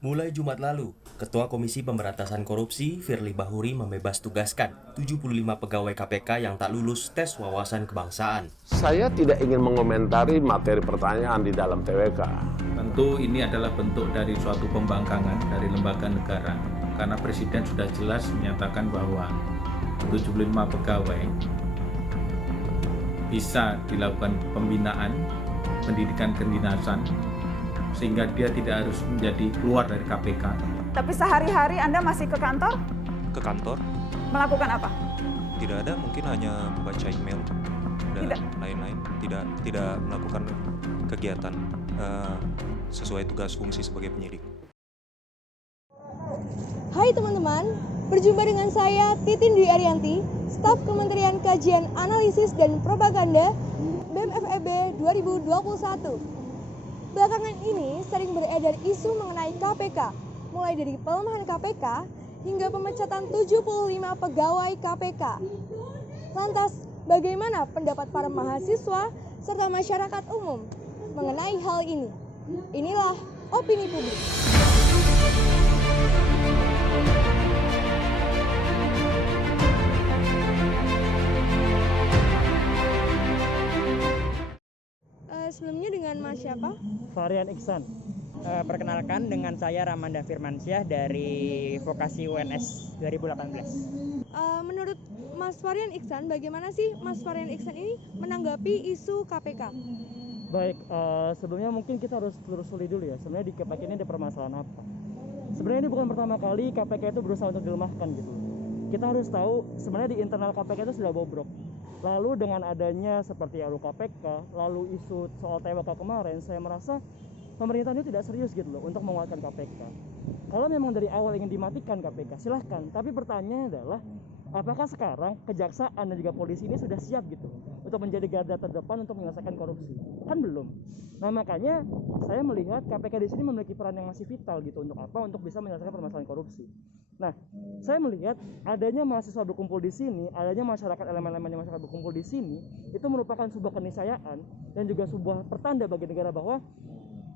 Mulai Jumat lalu, Ketua Komisi Pemberantasan Korupsi Firly Bahuri membebas tugaskan 75 pegawai KPK yang tak lulus tes wawasan kebangsaan. Saya tidak ingin mengomentari materi pertanyaan di dalam TWK. Tentu ini adalah bentuk dari suatu pembangkangan dari lembaga negara, karena Presiden sudah jelas menyatakan bahwa 75 pegawai bisa dilakukan pembinaan, pendidikan kedinasan, sehingga dia tidak harus menjadi keluar dari KPK. Tapi sehari-hari Anda masih ke kantor? Ke kantor? Melakukan apa? Tidak ada, mungkin hanya membaca email dan lain-lain. Tidak melakukan kegiatan sesuai tugas fungsi sebagai penyidik. Hai teman-teman, berjumpa dengan saya Titin Dwi Arianti, staf Kementerian Kajian Analisis dan Propaganda BEM FEB 2021. Belakangan ini sering beredar isu mengenai KPK, mulai dari pelemahan KPK hingga pemecatan 75 pegawai KPK. Lantas, bagaimana pendapat para mahasiswa serta masyarakat umum mengenai hal ini? Inilah opini publik. Sebelumnya dengan Mas siapa? Varian Iksan. Perkenalkan dengan saya Ramanda Firmansyah dari Vokasi UNS 2018. Menurut Mas Varian Iksan, bagaimana sih Mas Varian Iksan ini menanggapi isu KPK? Baik, sebelumnya mungkin kita harus telusuri dulu ya, sebenarnya di KPK ini ada permasalahan apa. Sebenarnya ini bukan pertama kali KPK itu berusaha untuk dilemahkan gitu. Kita harus tahu sebenarnya di internal KPK itu sudah bobrok. Lalu dengan adanya seperti RUU KPK, lalu isu soal TWK kemarin, saya merasa pemerintah ini tidak serius gitu loh untuk menguatkan KPK. Kalau memang dari awal ingin dimatikan KPK, silahkan. Tapi pertanyaannya adalah, apakah sekarang kejaksaan dan juga polisi ini sudah siap gitu untuk menjadi garda terdepan untuk menyelesaikan korupsi? Kan belum. Nah makanya saya melihat KPK di sini memiliki peran yang masih vital gitu untuk apa? Untuk bisa menyelesaikan permasalahan korupsi. Nah, saya melihat adanya mahasiswa berkumpul di sini, adanya masyarakat, elemen-elemen masyarakat berkumpul di sini, itu merupakan sebuah keniscayaan dan juga sebuah pertanda bagi negara bahwa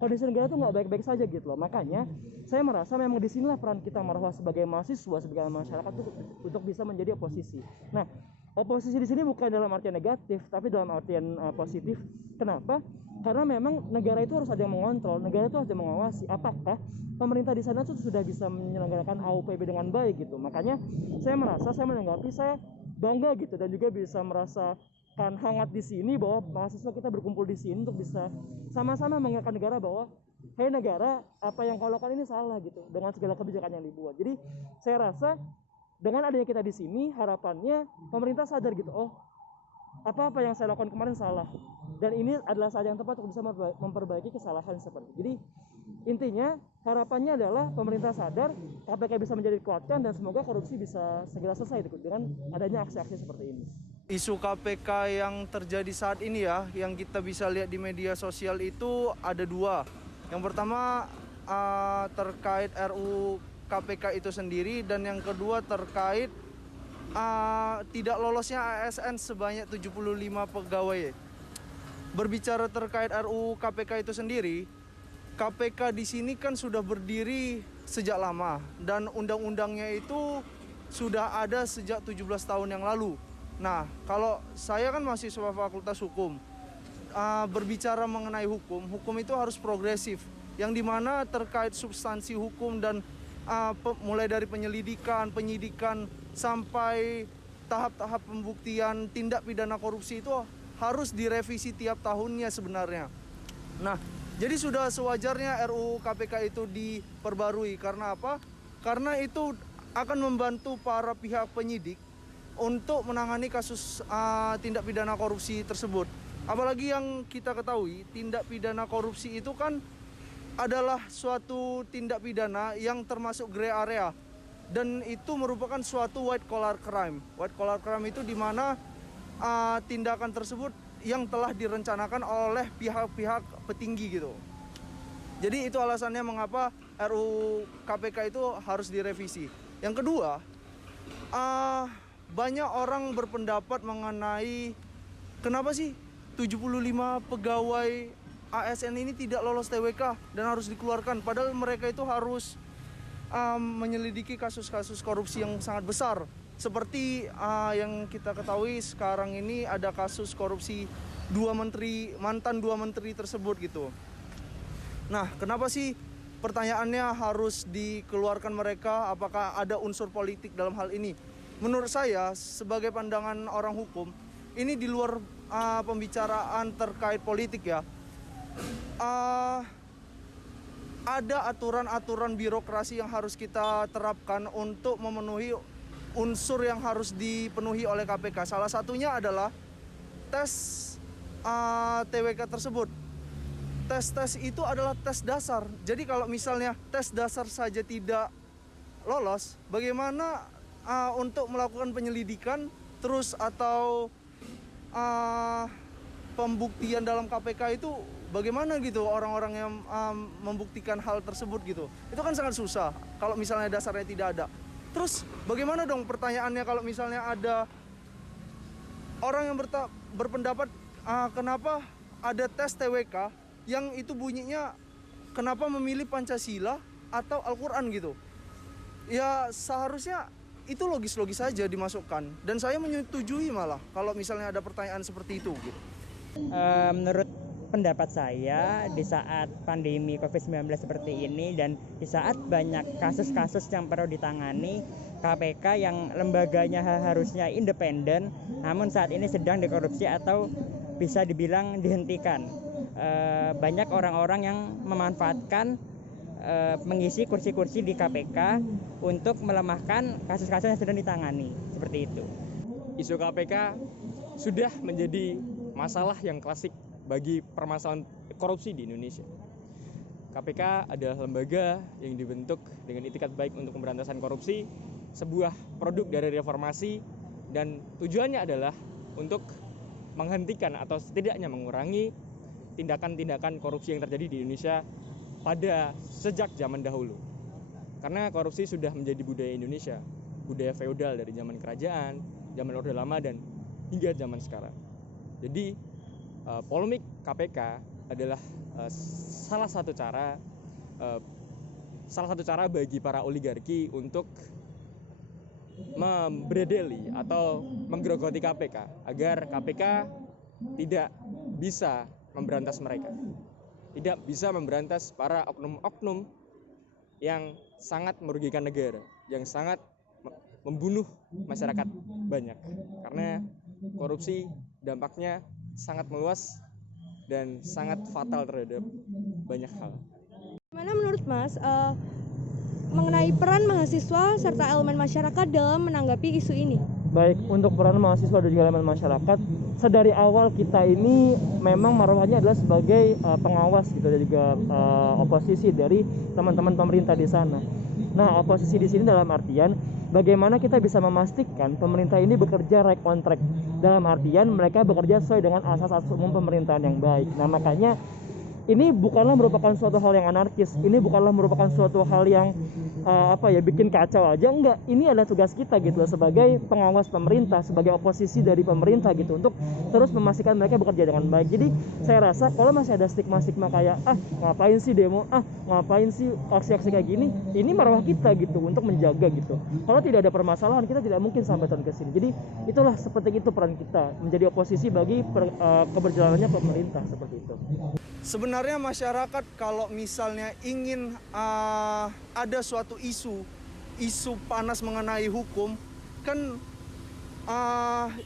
kondisi negara itu nggak baik-baik saja gitu loh. Makanya saya merasa memang disinilah peran kita Marwah sebagai mahasiswa, sebagai masyarakat untuk bisa menjadi oposisi. Nah, oposisi di sini bukan dalam artian negatif, tapi dalam artian positif. Kenapa? Karena memang negara itu harus ada yang mengontrol, negara itu harus ada yang mengawasi apakah pemerintah di sana itu sudah bisa menyelenggarakan AUPB dengan baik gitu. Makanya saya merasa, saya menanggapi, saya bangga gitu dan juga bisa merasakan hangat di sini bahwa mahasiswa kita berkumpul di sini untuk bisa sama-sama mengingatkan negara bahwa hei negara, apa yang kau lakukan ini salah gitu dengan segala kebijakan yang dibuat. Jadi saya rasa dengan adanya kita di sini, harapannya pemerintah sadar gitu, oh apa-apa yang saya lakukan kemarin salah, dan ini adalah saat yang tepat untuk bisa memperbaiki kesalahan seperti itu. Jadi intinya harapannya adalah pemerintah sadar, KPK bisa menjadi dikuatkan, dan semoga korupsi bisa segera selesai dengan adanya aksi-aksi seperti ini. Isu KPK yang terjadi saat ini ya, yang kita bisa lihat di media sosial itu ada dua. Yang pertama terkait RUU KPK itu sendiri, dan yang kedua terkait tidak lolosnya ASN sebanyak 75 pegawai. Berbicara terkait RUU KPK itu sendiri, KPK di sini kan sudah berdiri sejak lama dan undang-undangnya itu sudah ada sejak 17 tahun yang lalu. Nah, kalau saya kan mahasiswa Fakultas Hukum, berbicara mengenai hukum itu harus progresif, yang dimana terkait substansi hukum dan mulai dari penyelidikan, penyidikan, sampai tahap-tahap pembuktian tindak pidana korupsi itu harus direvisi tiap tahunnya sebenarnya. Nah, jadi sudah sewajarnya RUU KPK itu diperbarui. Karena apa? Karena itu akan membantu para pihak penyidik untuk menangani kasus tindak pidana korupsi tersebut. Apalagi yang kita ketahui, tindak pidana korupsi itu kan adalah suatu tindak pidana yang termasuk gray area. Dan itu merupakan suatu white collar crime. White collar crime itu di mana tindakan tersebut yang telah direncanakan oleh pihak-pihak petinggi gitu. Jadi itu alasannya mengapa RUU KPK itu harus direvisi. Yang kedua, banyak orang berpendapat mengenai kenapa sih 75 pegawai ASN ini tidak lolos TWK dan harus dikeluarkan. Padahal mereka itu harus menyelidiki kasus-kasus korupsi yang sangat besar. Seperti yang kita ketahui sekarang ini ada kasus korupsi mantan dua menteri tersebut gitu. Nah, kenapa sih pertanyaannya harus dikeluarkan mereka? Apakah ada unsur politik dalam hal ini? Menurut saya, sebagai pandangan orang hukum, ini di luar pembicaraan terkait politik ya. Ada aturan-aturan birokrasi yang harus kita terapkan untuk memenuhi unsur yang harus dipenuhi oleh KPK. Salah satunya adalah tes TWK tersebut. Tes itu adalah tes dasar. Jadi kalau misalnya tes dasar saja tidak lolos, bagaimana untuk melakukan penyelidikan terus atau pembuktian dalam KPK itu bagaimana gitu orang-orang yang membuktikan hal tersebut gitu. Itu kan sangat susah kalau misalnya dasarnya tidak ada. Terus bagaimana dong pertanyaannya kalau misalnya ada orang yang berpendapat kenapa ada tes TWK yang itu bunyinya kenapa memilih Pancasila atau Al-Quran gitu. Ya seharusnya itu logis-logis saja dimasukkan. Dan saya menyetujui malah kalau misalnya ada pertanyaan seperti itu gitu. Menurut pendapat saya, di saat pandemi COVID-19 seperti ini dan di saat banyak kasus-kasus yang perlu ditangani, KPK yang lembaganya harusnya independen namun saat ini sedang dikorupsi atau bisa dibilang dihentikan. Banyak orang-orang yang memanfaatkan mengisi kursi-kursi di KPK untuk melemahkan kasus-kasus yang sedang ditangani, seperti itu. Isu KPK sudah menjadi masalah yang klasik bagi permasalahan korupsi di Indonesia. KPK adalah lembaga yang dibentuk dengan itikat baik untuk pemberantasan korupsi, sebuah produk dari reformasi, dan tujuannya adalah untuk menghentikan atau setidaknya mengurangi tindakan-tindakan korupsi yang terjadi di Indonesia pada sejak zaman dahulu. Karena korupsi sudah menjadi budaya Indonesia, budaya feodal dari zaman kerajaan, zaman Orde Lama, dan hingga zaman sekarang. Jadi polemik KPK adalah salah satu cara bagi para oligarki untuk membredeli atau menggerogoti KPK agar KPK tidak bisa memberantas mereka, tidak bisa memberantas para oknum-oknum yang sangat merugikan negara, yang sangat membunuh masyarakat banyak. Karena korupsi dampaknya sangat meluas dan sangat fatal terhadap banyak hal. Gimana menurut Mas mengenai peran mahasiswa serta elemen masyarakat dalam menanggapi isu ini? Baik, untuk peran mahasiswa dan juga elemen masyarakat, sedari awal kita ini memang marwahnya adalah sebagai pengawas gitu dan juga oposisi dari teman-teman pemerintah di sana. Nah, oposisi di sini dalam artian bagaimana kita bisa memastikan pemerintah ini bekerja right on track. Dalam artian mereka bekerja sesuai dengan asas-asas umum pemerintahan yang baik. Nah, makanya ini bukanlah merupakan suatu hal yang anarkis, ini bukanlah merupakan suatu hal yang bikin kacau aja, enggak. Ini adalah tugas kita gitu sebagai pengawas pemerintah, sebagai oposisi dari pemerintah gitu untuk terus memastikan mereka bekerja dengan baik. Jadi saya rasa kalau masih ada stigma-stigma kayak ngapain sih demo, ngapain sih aksi-aksi kayak gini, ini marwah kita gitu untuk menjaga gitu. Kalau tidak ada permasalahan kita tidak mungkin sampai tahun ke sini. Jadi itulah seperti itu peran kita menjadi oposisi bagi keberjalanannya pemerintah seperti itu. Sebenarnya masyarakat kalau misalnya ingin ada suatu isu panas mengenai hukum, kan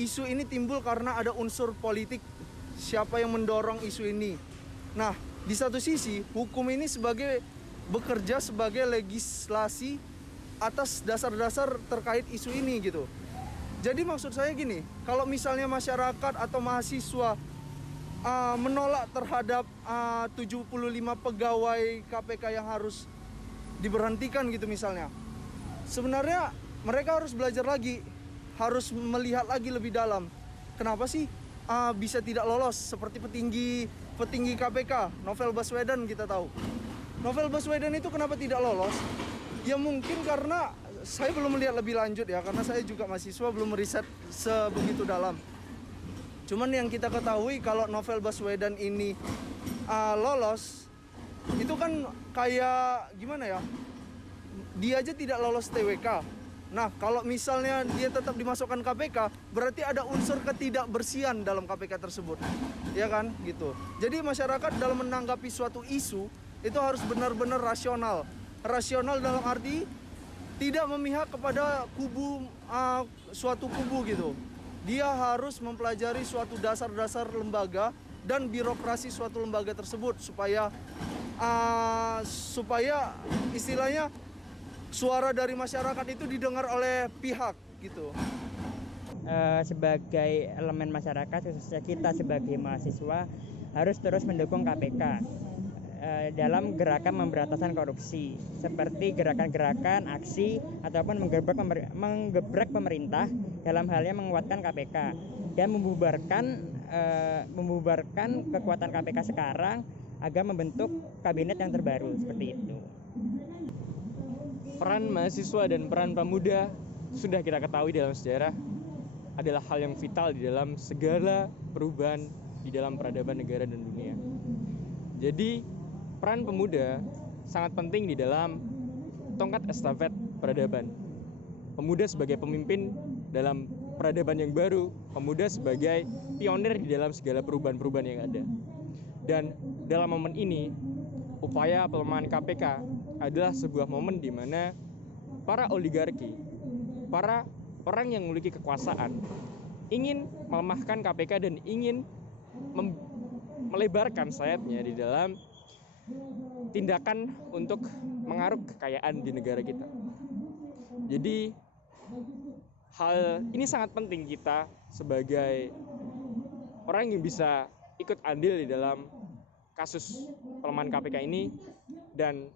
isu ini timbul karena ada unsur politik, siapa yang mendorong isu ini. Nah, di satu sisi hukum ini bekerja sebagai legislasi atas dasar-dasar terkait isu ini gitu. Jadi maksud saya gini, kalau misalnya masyarakat atau mahasiswa menolak terhadap 75 pegawai KPK yang harus diberhentikan gitu misalnya. Sebenarnya mereka harus belajar lagi, harus melihat lagi lebih dalam. Kenapa sih bisa tidak lolos seperti petinggi KPK, Novel Baswedan kita tahu. Novel Baswedan itu kenapa tidak lolos? Ya mungkin karena saya belum melihat lebih lanjut ya, karena saya juga mahasiswa belum meriset sebegitu dalam. Cuman yang kita ketahui kalau Novel Baswedan ini lolos, itu kan kayak gimana ya? Dia aja tidak lolos TWK. Nah, kalau misalnya dia tetap dimasukkan KPK, berarti ada unsur ketidakbersihan dalam KPK tersebut. Ya kan? Gitu. Jadi masyarakat dalam menanggapi suatu isu itu harus benar-benar rasional. Rasional dalam arti tidak memihak kepada suatu kubu gitu. Dia harus mempelajari suatu dasar-dasar lembaga dan birokrasi suatu lembaga tersebut supaya istilahnya suara dari masyarakat itu didengar oleh pihak gitu. Sebagai elemen masyarakat, khususnya kita sebagai mahasiswa, harus terus mendukung KPK dalam gerakan pemberantasan korupsi, seperti gerakan-gerakan aksi ataupun menggebrak pemerintah dalam halnya menguatkan KPK dan membubarkan kekuatan KPK sekarang agar membentuk kabinet yang terbaru seperti itu. Peran mahasiswa dan peran pemuda sudah kita ketahui dalam sejarah adalah hal yang vital di dalam segala perubahan di dalam peradaban negara dan dunia. Jadi peran pemuda sangat penting di dalam tongkat estafet peradaban. Pemuda sebagai pemimpin dalam peradaban yang baru, pemuda sebagai pionir di dalam segala perubahan-perubahan yang ada. Dan dalam momen ini, upaya pelemahan KPK adalah sebuah momen di mana para oligarki, para orang yang memiliki kekuasaan ingin melemahkan KPK dan ingin melebarkan sayapnya di dalam tindakan untuk mengaruk kekayaan di negara kita. Jadi hal ini sangat penting kita sebagai orang yang bisa ikut andil di dalam kasus pelemahan KPK ini dan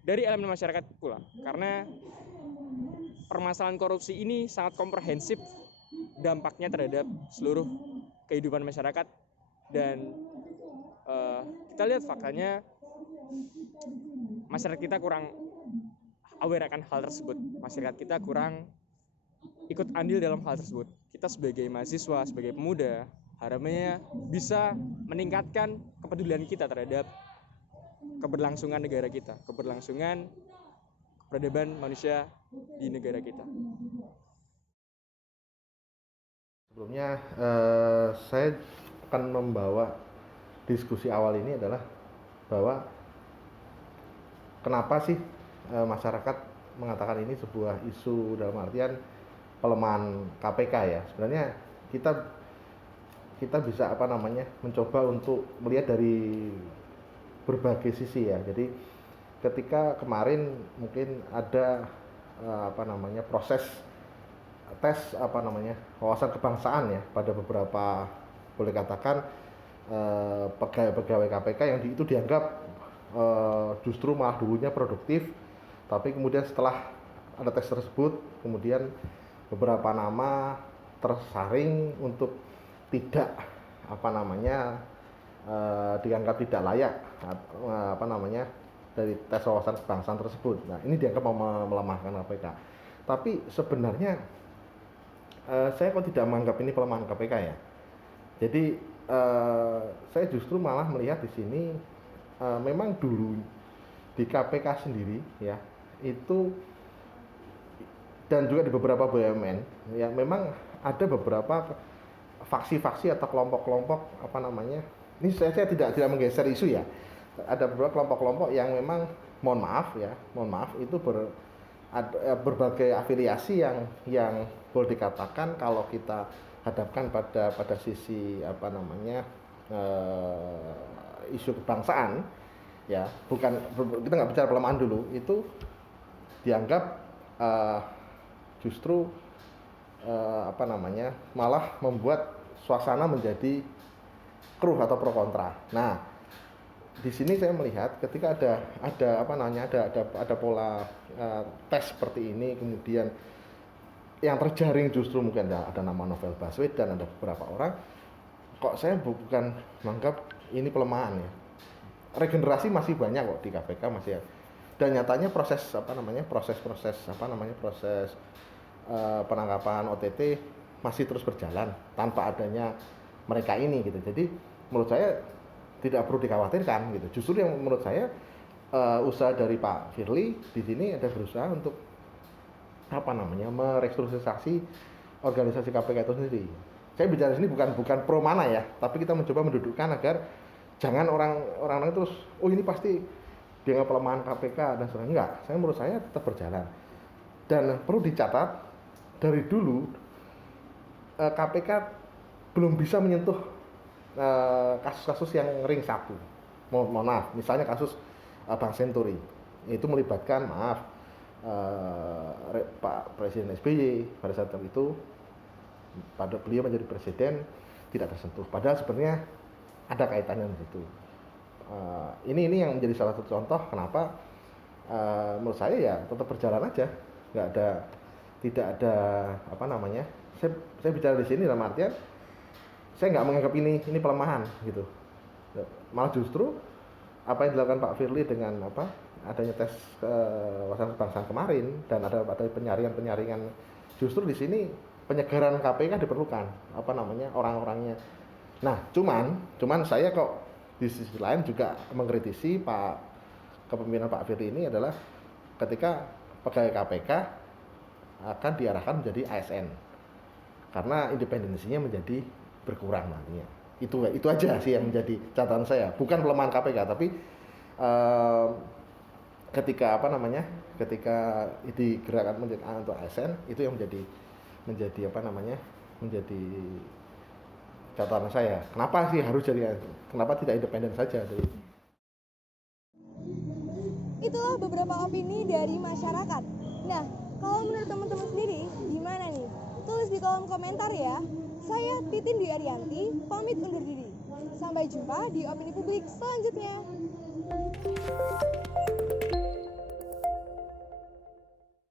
dari elemen masyarakat pula, karena permasalahan korupsi ini sangat komprehensif dampaknya terhadap seluruh kehidupan masyarakat dan kita lihat faktanya masyarakat kita kurang aware akan hal tersebut, masyarakat kita kurang ikut andil dalam hal tersebut. Kita sebagai mahasiswa, sebagai pemuda, harapannya bisa meningkatkan kepedulian kita terhadap keberlangsungan negara kita, keberlangsungan peradaban manusia di negara kita. Sebelumnya saya akan membawa diskusi awal ini adalah bahwa kenapa sih masyarakat mengatakan ini sebuah isu dalam artian pelemahan KPK ya. Sebenarnya kita bisa mencoba untuk melihat dari berbagai sisi ya. Jadi ketika kemarin mungkin ada proses tes wawasan kebangsaan ya pada beberapa, boleh katakan pegawai-pegawai KPK yang itu dianggap justru malah dulunya produktif, tapi kemudian setelah ada tes tersebut kemudian beberapa nama tersaring untuk tidak dianggap tidak layak dari tes wawasan kebangsaan tersebut. Nah, ini dianggap melemahkan KPK. Tapi sebenarnya saya kok tidak menganggap ini pelemahan KPK ya. Jadi saya justru malah melihat di sini memang dulu di KPK sendiri ya itu, dan juga di beberapa BUMN ya, memang ada beberapa faksi-faksi atau kelompok-kelompok ini saya tidak menggeser isu ya. Ada beberapa kelompok-kelompok yang memang mohon maaf itu berbagai afiliasi yang boleh dikatakan kalau kita hadapkan pada sisi isu kebangsaan ya, kita nggak bicara pelemahan dulu, itu dianggap justru malah membuat suasana menjadi keruh atau pro kontra. Nah, di sini saya melihat ketika ada pola tes seperti ini, kemudian yang terjaring justru mungkin ada nama Novel Baswedan, ada beberapa orang, kok saya bukan menganggap ini pelemahan ya. Regenerasi masih banyak kok di KPK masih ya. Dan nyatanya proses penangkapan OTT masih terus berjalan tanpa adanya mereka ini gitu. Jadi menurut saya tidak perlu dikhawatirkan gitu. Justru yang menurut saya usaha dari Pak Firly di sini ada berusaha untuk merestrukturisasi organisasi KPK itu sendiri. Saya bicara di sini bukan pro mana ya, tapi kita mencoba mendudukkan agar jangan orang terus ini pasti dianggap pelemahan KPK dan sebagainya. Enggak, menurut saya tetap berjalan. Dan perlu dicatat dari dulu KPK belum bisa menyentuh kasus-kasus yang ring 1. Mohon maaf, misalnya kasus Bank Senturi itu melibatkan Pak Presiden SBY pada saat itu, pada beliau menjadi presiden tidak tersentuh. Padahal sebenarnya ada kaitannya di situ. Ini yang menjadi salah satu contoh kenapa menurut saya ya tetap berjalan aja, tidak ada Saya bicara di sini dalam artian saya nggak menganggap ini pelemahan gitu. Malah justru apa yang dilakukan Pak Firly dengan adanya tes wawasan kebangsaan kemarin dan ada penyaringan justru di sini penyegaran KPK diperlukan orang-orangnya. Nah cuman saya kok di sisi lain juga mengkritisi kepemimpinan Pak Firly ini adalah ketika pegawai KPK akan diarahkan menjadi ASN karena independensinya menjadi berkurang nantinya. Itu aja sih yang menjadi catatan saya, bukan pelemahan KPK, tapi ketika digerakkan menjadi untuk ASN itu yang menjadi catatan saya. Kenapa sih harus jadi ASN? Kenapa tidak independen saja dari Itulah beberapa opini dari masyarakat. Nah, kalau menurut teman-teman sendiri gimana nih? Tulis di kolom komentar ya. Saya Titin Dwi Ariyanti, pamit undur diri. Sampai jumpa di opini publik selanjutnya.